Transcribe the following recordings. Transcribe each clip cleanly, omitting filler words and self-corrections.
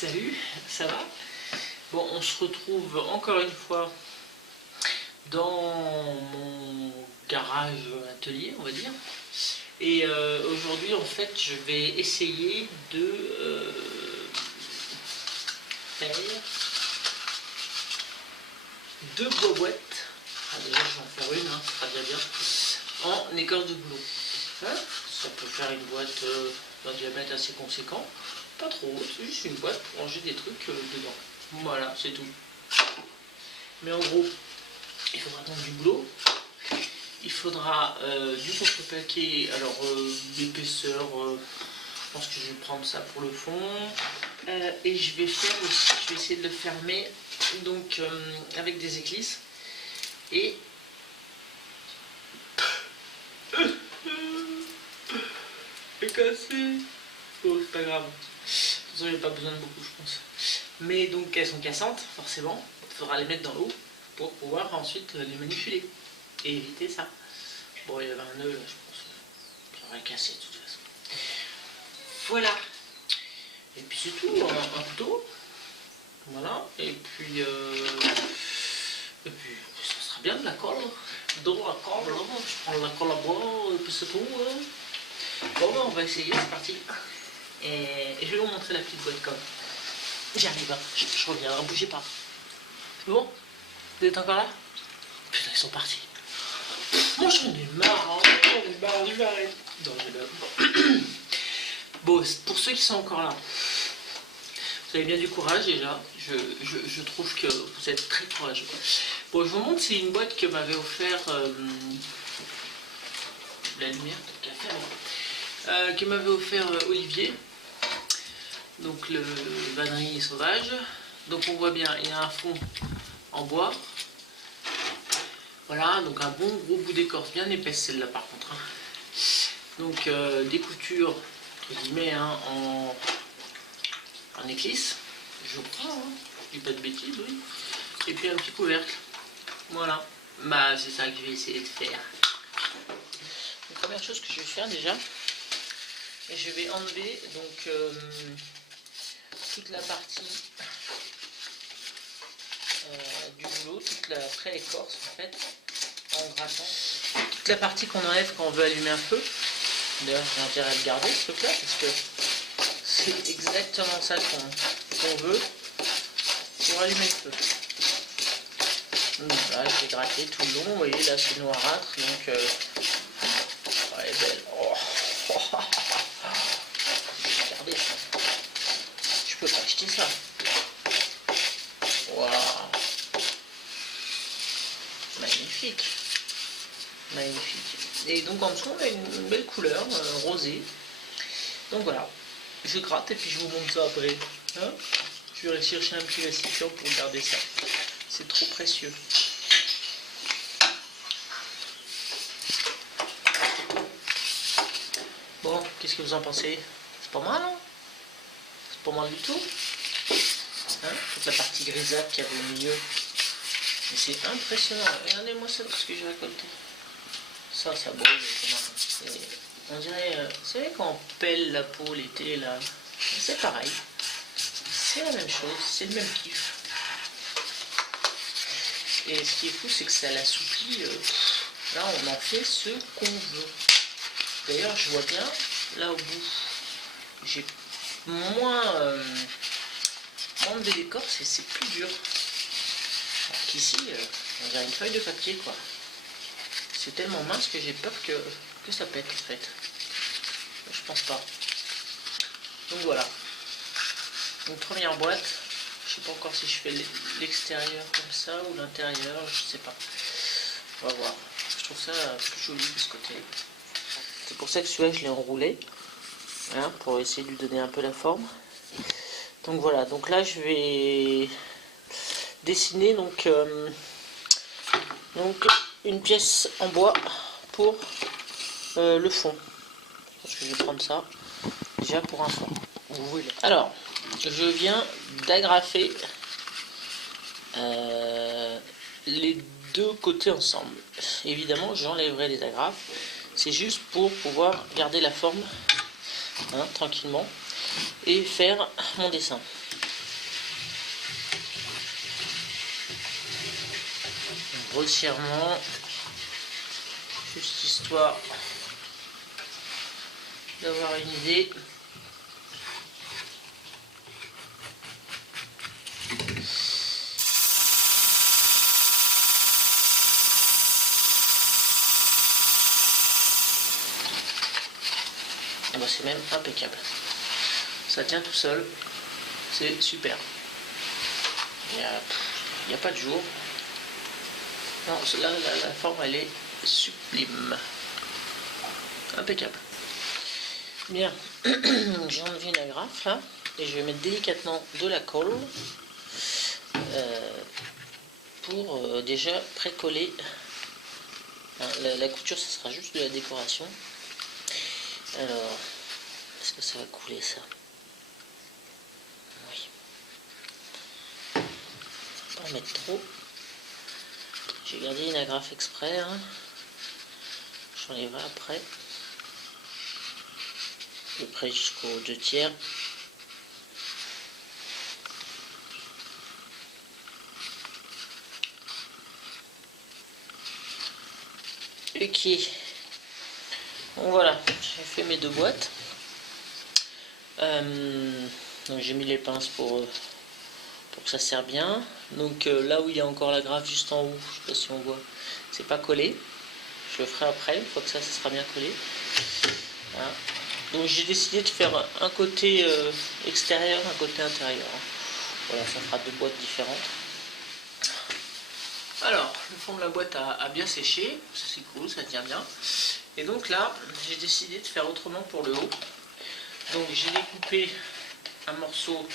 Salut, ça va? Bon, on se retrouve encore une fois dans mon garage atelier, on va dire. Et aujourd'hui, en fait, je vais essayer de faire deux boîtes. Ah, déjà, je vais en faire une, hein, ça sera déjà bien. En écorce de boulot. Hein, ça peut faire une boîte d'un diamètre assez conséquent. Pas trop, c'est juste une boîte pour ranger des trucs dedans. Voilà, c'est tout. Mais en gros, il faudra donc du boulot. Il faudra du contreplaqué, alors d'épaisseur, je pense que je vais prendre ça pour le fond. Et je vais faire aussi, je vais essayer de le fermer donc avec des éclisses. Et c'est cassé. Oh, c'est pas grave. De toute façon, il n'y a pas besoin de beaucoup, je pense. Mais donc, elles sont cassantes, forcément. Il faudra les mettre dans l'eau pour pouvoir ensuite les manipuler. Et éviter ça. Bon, il y avait un nœud là, je pense. Ça aurait cassé de toute façon. Voilà. Et puis c'est tout, un couteau. Voilà. Et puis ça sera bien de la colle. De la colle, je prends la colle à bois, et puis c'est tout. Bon, ben, on va essayer, c'est parti. Et je vais vous montrer la petite boîte comme. J'arrive, je reviens, ne bougez pas. C'est bon? Vous êtes encore là? Putain, ils sont partis. Moi j'en ai marre, je vais arrêter. Non, bon. Bon, pour ceux qui sont encore là, vous avez bien du courage déjà. Je trouve que vous êtes très courageux. Bon, je vous montre, c'est une boîte que m'avait offert la lumière, peut-être qu'à faire, que m'avait offert Olivier. Donc le vannerie sauvage. Donc on voit bien, il y a un fond en bois. Voilà, donc un bon gros bout d'écorce, bien épaisse celle-là par contre. Hein. Donc des coutures, entre guillemets, hein, en éclisse, je crois, hein. Je dis pas de bêtises, oui. Et puis un petit couvercle. Voilà, bah c'est ça que je vais essayer de faire. La première chose que je vais faire déjà, et je vais enlever donc toute la partie du boulot, toute la pré-écorce en fait, en grattant. Toute la partie qu'on enlève quand on veut allumer un feu. D'ailleurs j'ai intérêt à le garder ce truc là parce que c'est exactement ça qu'on veut pour allumer le feu. Donc voilà, je vais gratter tout le long, vous voyez là c'est noirâtre, donc elle est belle. Oh. Regardez ça. Je peux pas acheter ça. Waouh. Magnifique. Magnifique. Et donc en dessous on a une belle couleur rosée. Donc voilà. Je gratte et puis je vous montre ça après. Hein, je vais chercher un petit récipient pour garder ça. C'est trop précieux. Bon, qu'est-ce que vous en pensez? C'est pas mal, hein? C'est pas mal du tout. Hein, toute la partie grisâtre qu'il y avait au milieu. Mais c'est impressionnant. Regardez-moi ça, ce que j'ai récolté. Ça brûle. On dirait, vous savez quand on pèle la peau l'été, là, c'est pareil. C'est la même chose, c'est le même kiff. Et ce qui est fou, c'est que ça l'assouplit. Là, on en fait ce qu'on veut. D'ailleurs, je vois bien, là au bout, j'ai moins de belle écorce et c'est plus dur. Alors qu'ici, on dirait une feuille de papier, quoi. C'est tellement mince que j'ai peur que ça pète, en fait. Je pense pas. Donc voilà. Donc première boîte. Je sais pas encore si je fais l'extérieur comme ça ou l'intérieur, je sais pas. On va voir. Je trouve ça plus joli de ce côté. C'est pour ça que celui-là je l'ai enroulé. Hein, pour essayer de lui donner un peu la forme. Donc voilà, donc là je vais dessiner donc une pièce en bois pour le fond. Je vais prendre ça déjà pour un fond. Voilà. Alors, je viens d'agrafer les deux côtés ensemble. Évidemment, j'enlèverai les agrafes. C'est juste pour pouvoir garder la forme, hein, tranquillement, et faire mon dessin. grossièrement, juste histoire d'avoir une idée. Ah bah c'est même impeccable. Ça tient tout seul. C'est super. Il n'y a pas de jour. Non, là, la forme, elle est sublime. Impeccable. Bien. J'ai enlevé une agrafe, là. Et je vais mettre délicatement de la colle. Pour déjà précoller. La couture, ça sera juste de la décoration. Alors, est-ce que ça va couler, ça? Oui. Pas en mettre trop. J'ai gardé une agrafe exprès. Hein. J'enlèverai après. De près jusqu'aux 2/3. Ok. Donc voilà, j'ai fait mes 2 boîtes. Donc j'ai mis les pinces pour que ça serre bien. Donc là où il y a encore la grafe juste en haut, je sais pas si on voit, c'est pas collé. Je le ferai après, une fois que ça sera bien collé. Voilà. Donc j'ai décidé de faire un côté extérieur, un côté intérieur. Voilà, ça fera 2 boîtes différentes. Alors, le fond de la boîte a bien séché, ça c'est cool, ça tient bien. Et donc là, j'ai décidé de faire autrement pour le haut. Donc j'ai découpé un morceau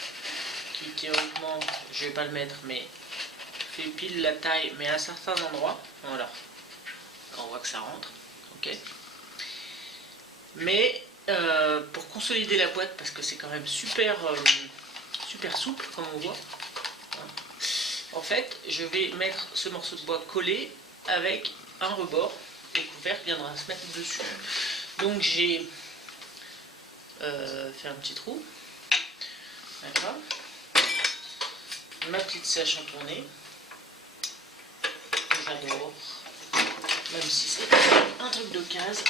qui théoriquement, je vais pas le mettre, mais fait pile la taille, mais à certains endroits. Voilà, on voit que ça rentre. Ok. Mais pour consolider la boîte, parce que c'est quand même super souple, comme on voit. En fait, je vais mettre ce morceau de bois collé avec un rebord et le couvercle viendra se mettre dessus. Donc j'ai fait un petit trou. D'accord. Ma petite sèche en tournée. J'adore. Même si c'est un truc de case.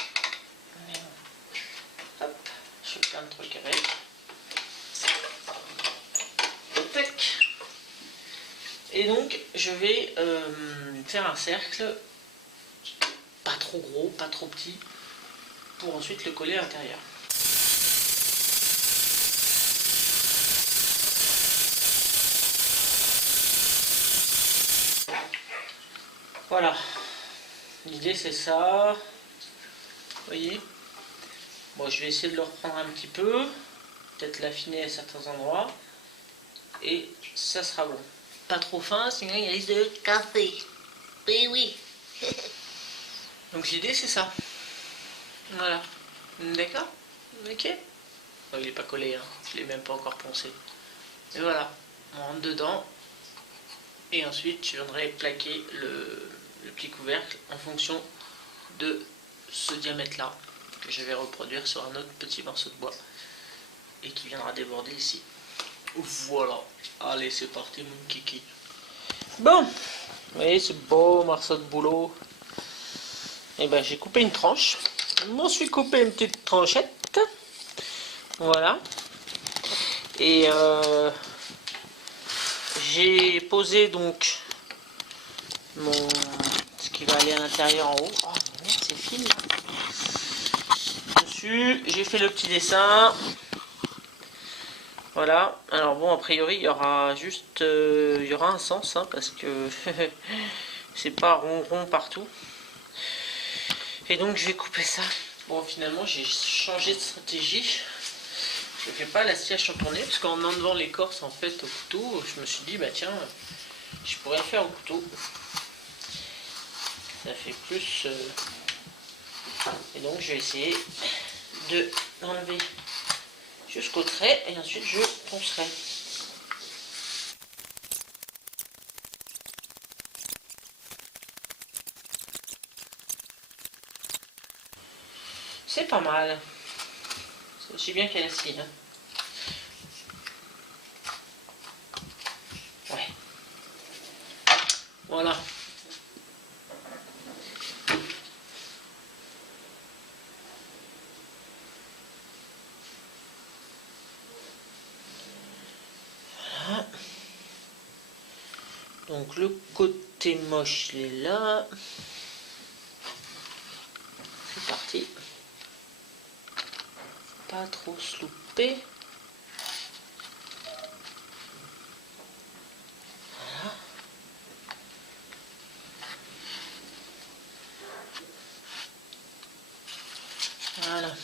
Hop, je fais plein de trucs avec. Tac. Et donc, je vais faire un cercle, pas trop gros, pas trop petit, pour ensuite le coller à l'intérieur. Voilà. L'idée, c'est ça. Vous voyez? Bon, je vais essayer de le reprendre un petit peu, peut-être l'affiner à certains endroits, et ça sera bon. Pas trop fin, sinon il risque de casser. Oui, oui. Donc l'idée c'est ça. Voilà. D'accord? Ok. Bon, il n'est pas collé, hein. Je ne l'ai même pas encore poncé. Et voilà. On rentre dedans. Et ensuite je viendrai plaquer le petit couvercle en fonction de ce diamètre là que je vais reproduire sur un autre petit morceau de bois et qui viendra déborder ici. Voilà. Allez, c'est parti mon kiki. Bon, vous voyez ce beau morceau de boulot. Et ben j'ai coupé une tranche. Je m'en suis coupé une petite tranchette. Voilà. Et j'ai posé donc ce qui va aller à l'intérieur en haut. Oh merde, c'est fini. Dessus, j'ai fait le petit dessin. Voilà. Alors bon, a priori, il y aura juste, il y aura un sens, hein, parce que c'est pas rond partout. Et donc je vais couper ça. Bon, finalement j'ai changé de stratégie. Je ne fais pas la sciage en tournée, parce qu'en enlevant l'écorce en fait au couteau, je me suis dit bah tiens, je pourrais le faire au couteau. Ça fait plus. Et donc je vais essayer de l'enlever jusqu'au trait et ensuite je poncerai. C'est pas mal. C'est aussi bien qu'elle est hein. Ouais. Voilà. Donc le côté moche il est là. C'est parti. Pas trop se louper. Voilà. Voilà.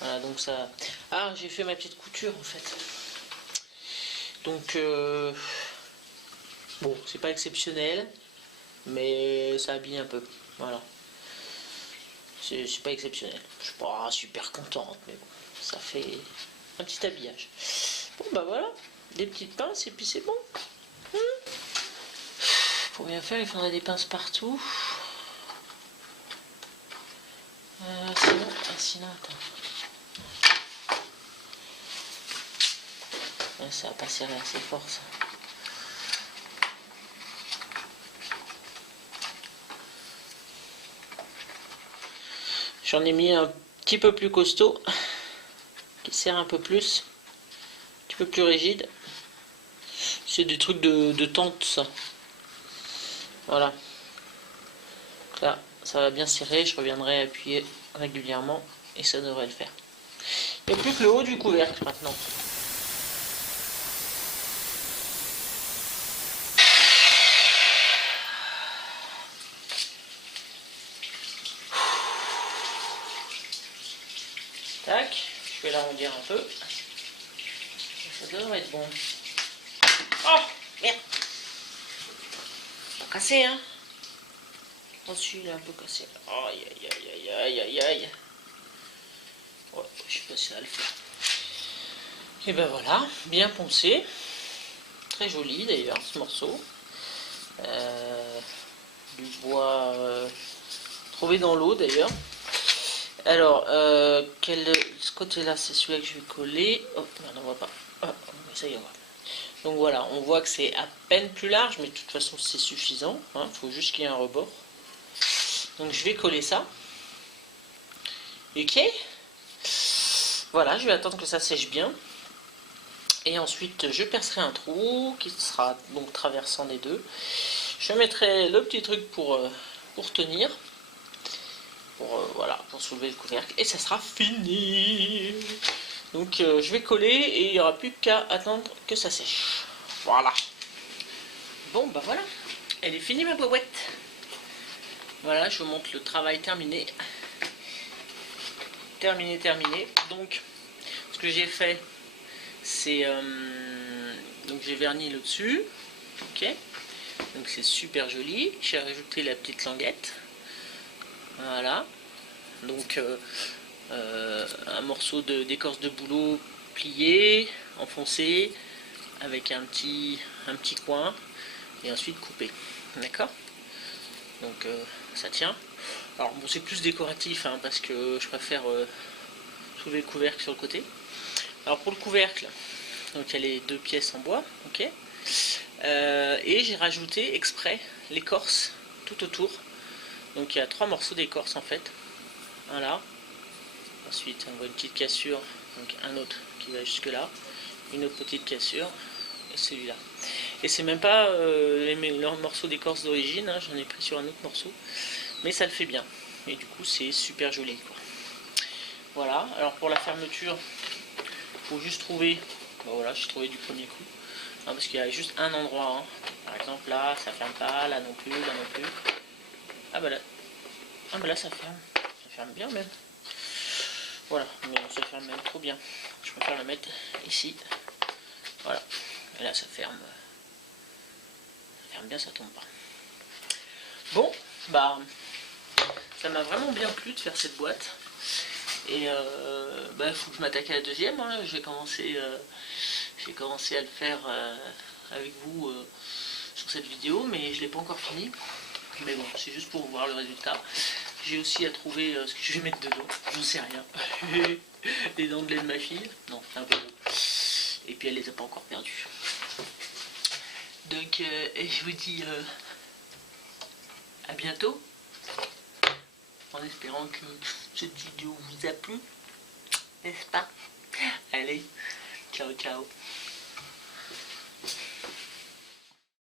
Voilà, donc ça... Ah, j'ai fait ma petite couture en fait. Donc, bon, c'est pas exceptionnel, mais ça habille un peu. Voilà. C'est pas exceptionnel. Je suis pas super contente, mais bon, ça fait un petit habillage. Bon, bah voilà, des petites pinces et puis c'est bon. Pour bien faire, il faudrait des pinces partout. Sinon, attends. Ouais, ça va pas serrer assez fort ça. J'en ai mis un petit peu plus costaud, qui serre un peu plus, un petit peu plus rigide. C'est des trucs de tente ça. Voilà. Donc là, ça va bien serrer, je reviendrai appuyer régulièrement et ça devrait le faire. Il n'y a plus que le haut du couvercle maintenant. Tac, je vais l'arrondir un peu. Ça devrait être bon. Oh, merde! Pas cassé, hein? Oh, celui-là, il est un peu cassé. Aïe, aïe, aïe, aïe, aïe, aïe. Ouais, je sais pas si ça va le faire. Et ben voilà, bien poncé. Très joli d'ailleurs, ce morceau. Du bois trouvé dans l'eau d'ailleurs. Alors, ce côté-là, c'est celui-là que je vais coller. Oh, merde, on voit pas. Oh, ça y est, on voit. Donc voilà, on voit que c'est à peine plus large, mais de toute façon, c'est suffisant. Il faut juste qu'il y ait un rebord. Donc je vais coller ça. Ok. Voilà, je vais attendre que ça sèche bien. Et ensuite, je percerai un trou qui sera donc traversant les deux. Je mettrai le petit truc pour tenir. Voilà, pour soulever le couvercle. Et ça sera fini. Donc je vais coller et il n'y aura plus qu'à attendre que ça sèche. Voilà. Bon, bah voilà. Elle est finie ma boîte. Voilà, je vous montre le travail terminé. Terminé. Donc, ce que j'ai fait, c'est... donc j'ai verni le dessus. Ok. Donc c'est super joli. J'ai rajouté la petite languette. Voilà. Donc un morceau d'écorce de bouleau plié, enfoncé, avec un petit coin, et ensuite coupé. D'accord. Donc ça tient. Alors bon, c'est plus décoratif hein, parce que je préfère soulever le couvercle sur le côté. Alors pour le couvercle, donc il y a les deux pièces en bois, ok. Et j'ai rajouté exprès l'écorce tout autour. Donc il y a 3 morceaux d'écorce en fait. Voilà. Ensuite on voit une petite cassure, donc un autre qui va jusque là, une autre petite cassure et celui-là. Et c'est même pas leur morceau d'écorce d'origine, hein, j'en ai pris sur un autre morceau, mais ça le fait bien. Et du coup c'est super joli quoi. Voilà, alors pour la fermeture, il faut juste trouver, ben voilà, j'ai trouvé du premier coup, hein, parce qu'il y a juste un endroit, hein. Par exemple là ça ferme pas, là non plus, là non plus. Ah bah là ça ferme bien même. Voilà, mais ça ferme même trop bien. Je préfère le mettre ici. Voilà, et là ça ferme bien, ça tombe pas. Bon, bah ça m'a vraiment bien plu de faire cette boîte. Et il faut que je m'attaque à la deuxième, hein. J'ai commencé à le faire avec vous sur cette vidéo, mais je l'ai pas encore fini. Mais bon, c'est juste pour voir le résultat. J'ai aussi à trouver ce que je vais mettre dedans, j'en sais rien. Les dents de lait de ma fille, non, c'est un peu gros. Et puis elle les a pas encore perdues. Donc je vous dis à bientôt, en espérant que cette vidéo vous a plu, n'est-ce pas? Allez, ciao ciao.